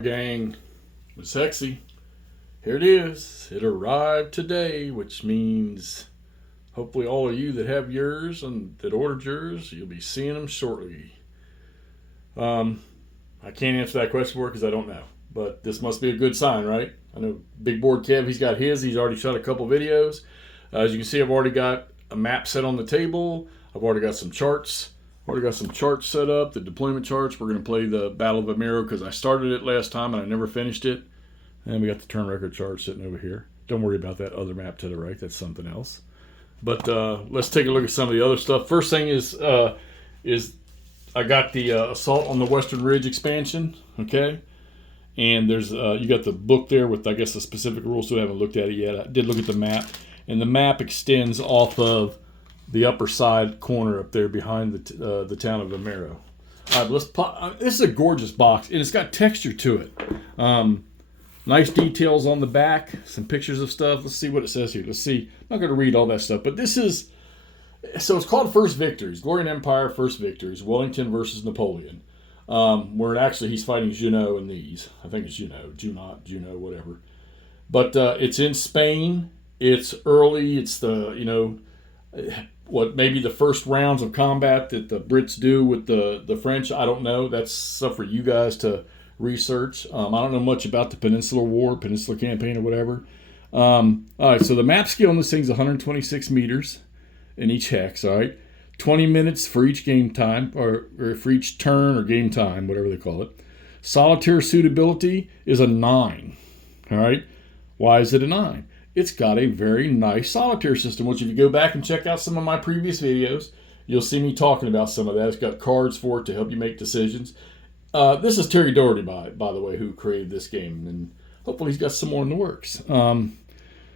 Gang, it's Hexy. Here it is. It arrived today, which means hopefully all of you that have yours and that ordered yours, you'll be seeing them shortly. I can't answer that question for because I don't know, but this must be a good sign, right? I know Big Board Kev, he's got his. He's already shot a couple videos. As you can see, I've already got a map set on the table. I've already got some charts. Set up, the deployment charts. We're going to play the Battle of Amero because I started it last time and I never finished it. And we got the turn record chart sitting over here. Don't worry about that other map to the right. That's something else. But let's take a look at some of the other stuff. First thing is I got the Assault on the Western Ridge expansion. Okay, and there's you got the book there with I guess the specific rules. Still haven't looked at it yet. I did look at the map, and the map extends off of the upper side corner up there behind the town of Amero. All right, let's pop. This is a gorgeous box, and it's got texture to it. Nice details on the back, some pictures of stuff. Let's see what it says here. Let's see. I'm not going to read all that stuff, but this is, so it's called First Victories. Glory and Empire, First Victories. Wellington versus Napoleon. Where actually he's fighting Junot in these. I think it's Junot, whatever. But it's in Spain. It's early. It's the, what maybe the first rounds of combat that the Brits do with the French. I don't know. That's stuff for you guys to research. I don't know much about the Peninsular Campaign or whatever. All right, so the map scale on this thing's 126 meters in each hex. All right, 20 minutes for each game time, or for each turn or game time, whatever they call it. Solitaire suitability is a 9. All right, why is it a 9? It's got a very nice solitaire system, which if you go back and check out some of my previous videos, you'll see me talking about some of that. It's got cards for it to help you make decisions. This is Terry Doherty, by the way, who created this game, and hopefully he's got some more in the works.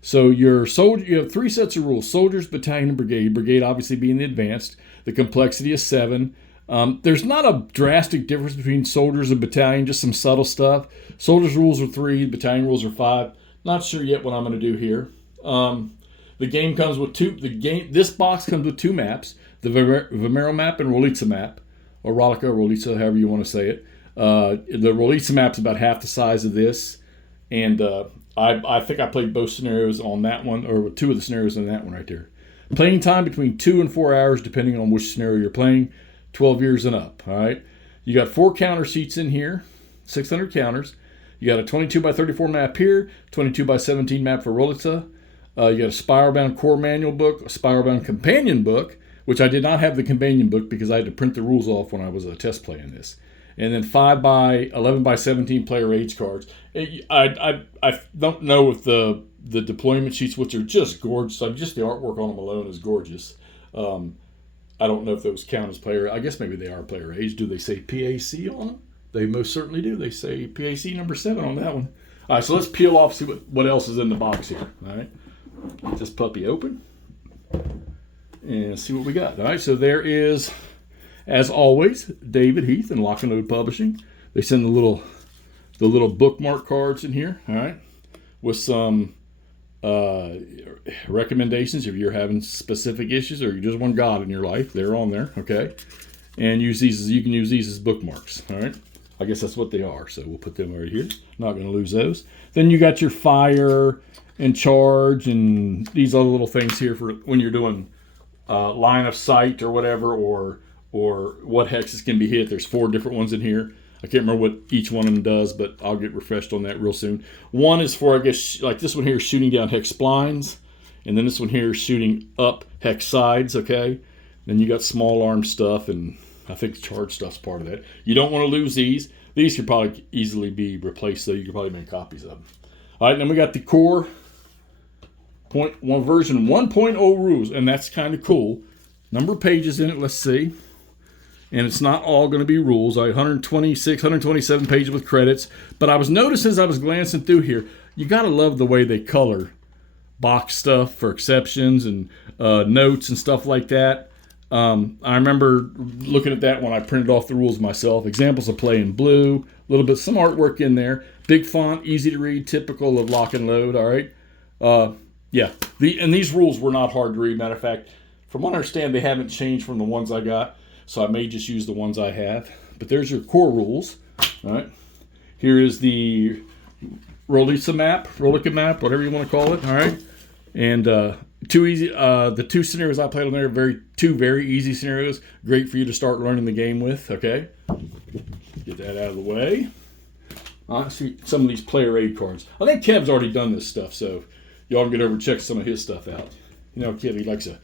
So you have 3 sets of rules: soldiers, battalion, and brigade. Brigade obviously being the advanced. The complexity is 7. There's not a drastic difference between soldiers and battalion, just some subtle stuff. Soldiers rules are 3, battalion rules are 5. Not sure yet what I'm going to do here. The game comes with this box comes with 2 maps: the Vomero map and Rolitza map, or Rolitza, however you want to say it. The Rolitza map's about half the size of this, and I think I played both scenarios on that one, or 2 of the scenarios on that one right there. Playing time between 2 and 4 hours, depending on which scenario you're playing. 12 years and up. All right. You got 4 counter sheets in here, 600 counters. You got a 22 by 34 map here, 22 by 17 map for Rolitza. You got a Spiral-Bound core manual book, a Spiral-Bound companion book, which I did not have the companion book because I had to print the rules off when I was test playing this. And then 5 by 11 by 17 player age cards. I don't know if the deployment sheets, which are just gorgeous. I mean, just the artwork on them alone is gorgeous. I don't know if those count as player. I guess maybe they are player age. Do they say PAC on them? They most certainly do. They say PAC number 7 on that one. All right, so let's peel off, see what else is in the box here. All right, get this puppy open and see what we got. All right, so there is, as always, David Heath and Lock and Load Publishing. They send the little bookmark cards in here. All right, with some recommendations if you're having specific issues or you just want God in your life. They're on there. Okay, and you can use these as bookmarks. All right. I guess that's what they are, so we'll put them right here. Not going to lose those. Then you got your fire and charge and these other little things here for when you're doing line of sight or whatever, or what hexes can be hit. There's 4 different ones in here. I can't remember what each one of them does, but I'll get refreshed on that real soon. One is for, I guess, like this one here is shooting down hex splines, and then this one here is shooting up hex sides, okay? Then you got small arm stuff, and I think the charge stuff's part of that. You don't want to lose these. These could probably easily be replaced, so you could probably make copies of them. All right, then we got the core version 1.0 rules, and that's kind of cool. Number of pages in it, let's see. And it's not all going to be rules. 126, 127 pages with credits. But I was noticing as I was glancing through here, you got to love the way they color box stuff for exceptions and notes and stuff like that. I remember looking at that when I printed off the rules myself. Examples of play in blue, a little bit, some artwork in there. Big font, easy to read, typical of Lock and Load, all right? Yeah, and these rules were not hard to read. Matter of fact, from what I understand, they haven't changed from the ones I got, so I may just use the ones I have. But there's your core rules, all right? Here is the Rolica map, whatever you want to call it. All right, and the two scenarios I played on there, two very easy scenarios. Great for you to start learning the game with. Okay, get that out of the way. See some of these player aid cards. I think Kev's already done this stuff, so y'all can get over and check some of his stuff out. You know, Kev, he likes to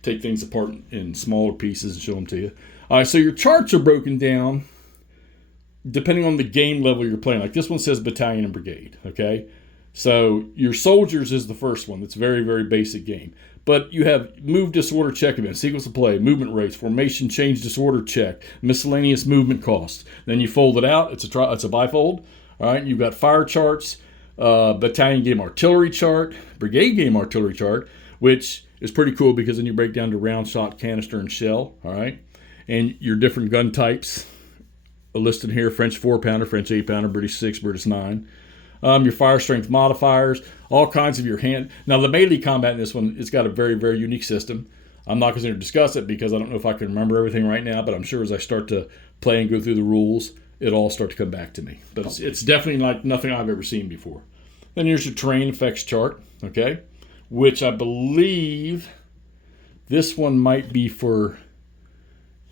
take things apart in smaller pieces and show them to you. All right, so your charts are broken down depending on the game level you're playing. Like this one says battalion and brigade, okay? So your soldiers is the first one. That's very, very basic game. But you have move disorder check events, sequence of play, movement rates, formation change disorder check, miscellaneous movement costs. Then you fold it out. It's a bifold. All right, you've got fire charts, battalion game artillery chart, brigade game artillery chart, which is pretty cool because then you break down to round, shot, canister, and shell. All right, and your different gun types are listed here: French 4-pounder, French 8-pounder, British 6, British 9. Your fire strength modifiers, all kinds of your hand. Now the melee combat in this one, it's got a very, very unique system. I'm not going to discuss it because I don't know if I can remember everything right now, but I'm sure as I start to play and go through the rules, it'll all start to come back to me. But it's definitely like nothing I've ever seen before. Then here's your terrain effects chart, okay, which I believe this one might be for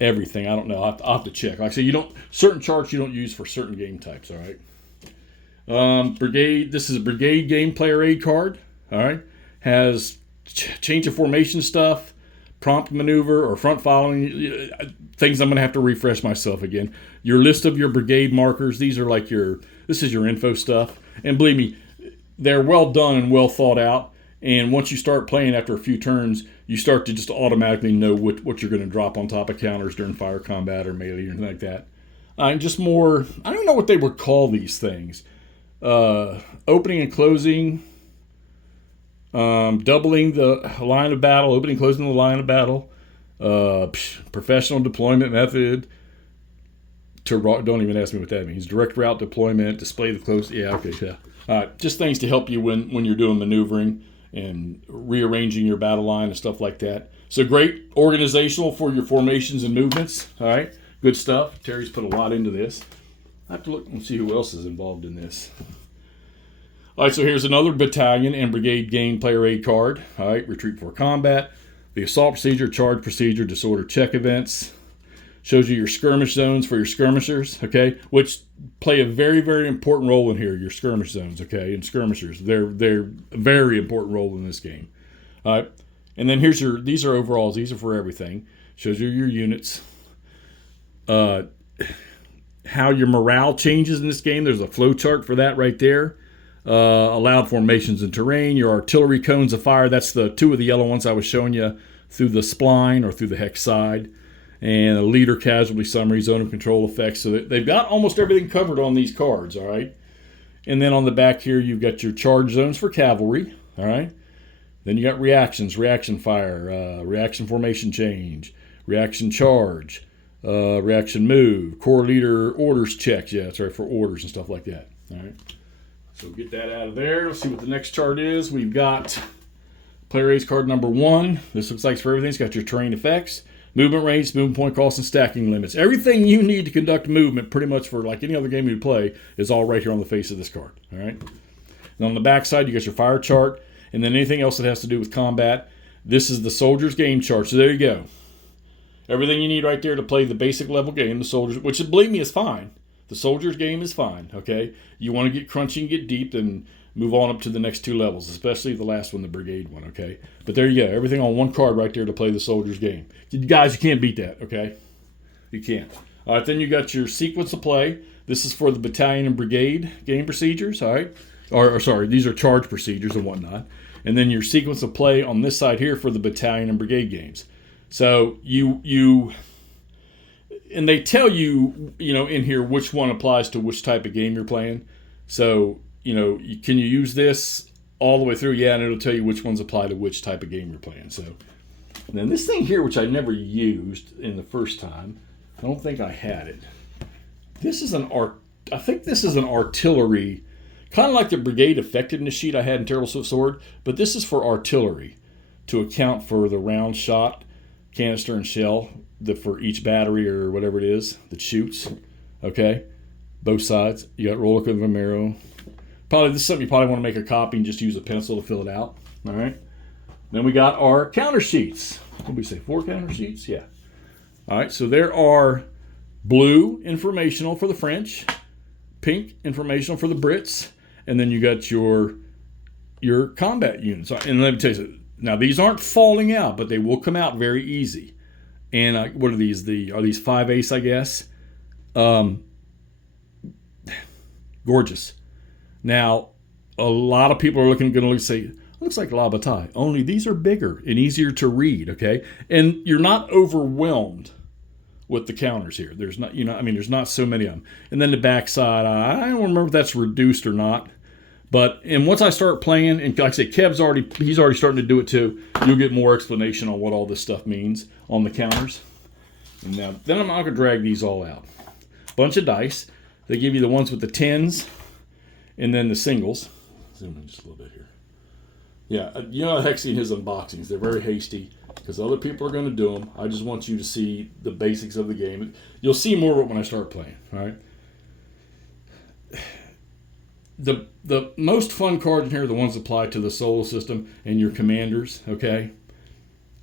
everything. I don't know. I'll have to check. Like I say, certain charts you don't use for certain game types, all right? Brigade, this is a brigade game player aid card, all right? Has change of formation stuff, prompt maneuver, or front following, things I'm going to have to refresh myself again. Your list of your brigade markers, these are like this is your info stuff. And believe me, they're well done and well thought out. And once you start playing after a few turns, you start to just automatically know what you're going to drop on top of counters during fire combat or melee or anything like that. And just more, I don't know what they would call these things. Opening and closing, doubling the line of battle, opening and closing the line of battle, professional deployment method. Don't even ask me what that means. Direct route deployment, display the close. Yeah, okay, yeah. Just things to help you when you're doing maneuvering and rearranging your battle line and stuff like that. So great organizational for your formations and movements. All right, good stuff. Terry's put a lot into this. I have to look and see who else is involved in this. All right, so here's another battalion and brigade game player aid card. All right, retreat for combat, the assault procedure, charge procedure, disorder check events. Shows you your skirmish zones for your skirmishers, okay, which play a very, very important role in here, your skirmish zones, okay, and skirmishers. They're a very important role in this game. All right, and then these are overalls. These are for everything. Shows you your units. How your morale changes in this game. There's a flow chart for that right there. Allowed formations and terrain. Your artillery cones of fire. That's the two of the yellow ones I was showing you through the spline or through the hex side. And a leader casualty summary, zone of control effects. So they've got almost everything covered on these cards, all right? And then on the back here, you've got your charge zones for cavalry, all right? Then you got reactions, reaction fire, reaction formation change, reaction charge, reaction move, corps leader orders checks. Yeah, that's right, for orders and stuff like that, all right? So get that out of there. Let's see what the next chart is. We've got player aid card number 1. This looks like for everything. It's got your terrain effects, movement rates, movement point costs, and stacking limits. Everything you need to conduct movement, pretty much for like any other game you play, is all right here on the face of this card. All right. And on the back side, you got your fire chart, and then anything else that has to do with combat. This is the soldier's game chart. So there you go. Everything you need right there to play the basic level game, the soldiers, which believe me is fine. The soldier's game is fine. Okay. You want to get crunchy and get deep, then move on up to the next 2 levels, especially the last one, the brigade one, okay? But there you go. Everything on one card right there to play the soldier's game. Guys, you can't beat that, okay? You can't. All right, then you got your sequence of play. This is for the battalion and brigade game procedures, all right? Or sorry, these are charge procedures and whatnot. And then your sequence of play on this side here for the battalion and brigade games. So and they tell you, in here which one applies to which type of game you're playing. So, can you use this all the way through? Yeah, and it'll tell you which ones apply to which type of game you're playing. So, and then this thing here, which I never used in the first time, I don't think I had it. I think this is an artillery, kind of like the brigade effectiveness sheet I had in Terrible Sword, but this is for artillery to account for the round shot, canister, and shell for each battery or whatever it is that shoots. Okay. both sides. You got roller of Romero. Probably this is something you probably want to make a copy and just use a pencil to fill it out. All right. Then we got our counter sheets. What did we say? 4 counter sheets? Yeah. All right. So there are blue informational for the French, pink informational for the Brits, and then you got your combat units. And let me tell you, now these aren't falling out, but they will come out very easy. And what are these? Are these 5/8, I guess? Gorgeous. Now, a lot of people are going to look and say, looks like La Bataille. Only these are bigger and easier to read, okay? And you're not overwhelmed with the counters here. There's not, there's not so many of them. And then the backside, I don't remember if that's reduced or not. And once I start playing, and like I say, he's already starting to do it too, you'll get more explanation on what all this stuff means on the counters. And now, then I'm not going to drag these all out. Bunch of dice. They give you the ones with the 10s and then the singles. Zoom in just a little bit here. Yeah, Hexy and his unboxings, they're very hasty because other people are going to do them. I just want you to see the basics of the game. You'll see more of it when I start playing, all right? The most fun cards in here are the ones applied to the solar system and your commanders, okay?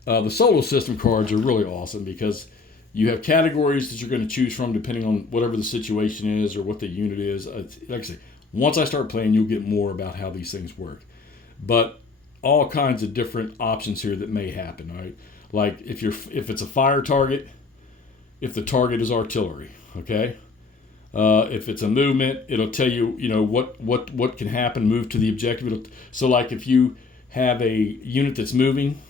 The solar system cards are really awesome because you have categories that you're going to choose from depending on whatever the situation is or what the unit is. Like I say, once I start playing, you'll get more about how these things work. But all kinds of different options here that may happen, right? Like if it's a fire target, if the target is artillery, okay? If it's a movement, it'll tell you, what can happen, move to the objective. So like if you have a unit that's moving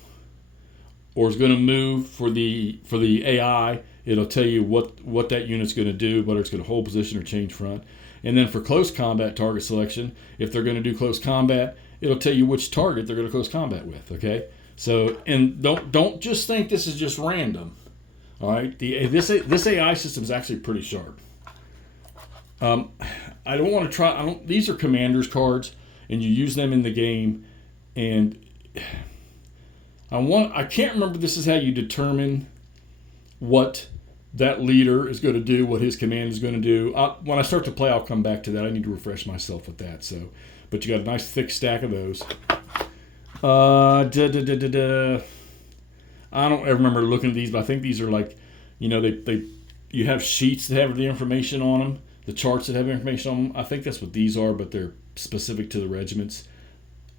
or is going to move for the AI, it'll tell you what that unit's going to do, whether it's going to hold position or change front. And then for close combat target selection, if they're going to do close combat, it'll tell you which target they're going to close combat with, okay? So, and don't just think this is just random, all right? This AI system is actually pretty sharp. I don't want to try, these are commander's cards, and you use them in the game, and I can't remember this is how you determine what that leader is going to do, what his command is going to do. When I start to play, I'll come back to that. I need to refresh myself with that. So, but you got a nice thick stack of those. I don't ever remember looking at these, but I think these are like, you have sheets that have the information on them, the charts that have information on them. I think that's what these are, but they're specific to the regiments.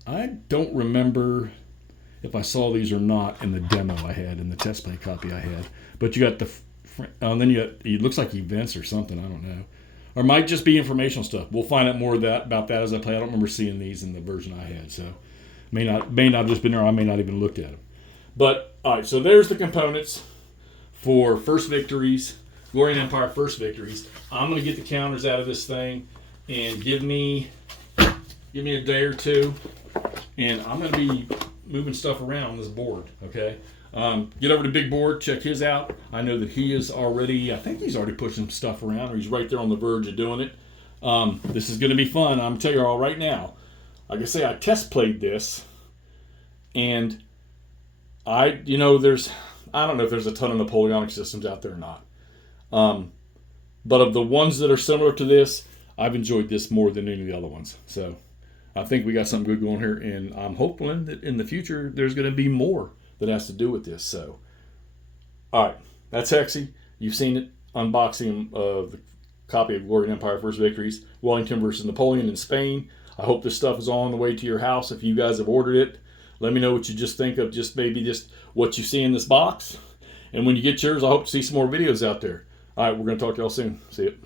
I don't remember if I saw these or not in the demo I had, in the test play copy I had. But you got then it looks like events or something, I don't know. Or it might just be informational stuff. We'll find out more about that as I play. I don't remember seeing these in the version I had, so may not have just been there. I may not even looked at them. But, all right, so there's the components for First Victories, Glory and Empire First Victories. I'm going to get the counters out of this thing and give me a day or two, and I'm going to be moving stuff around on this board, okay? Get over to Big Board, check his out. I know that he is already, I think he's already pushing stuff around, or he's right there on the verge of doing it. This is going to be fun. I'm telling you all right now. Like I say, I test played this, and I don't know if there's a ton of Napoleonic systems out there or not. But of the ones that are similar to this, I've enjoyed this more than any of the other ones. So I think we got something good going here, and I'm hoping that in the future there's going to be more that has to do with this. So, all right, that's Hexy. You've seen it, unboxing of the copy of Glory and Empire First Victories, Wellington versus Napoleon in Spain. I hope this stuff is all on the way to your house. If you guys have ordered it, let me know what you just think of maybe what you see in this box. And when you get yours, I hope to see some more videos out there. All right, we're going to talk to y'all soon. See you.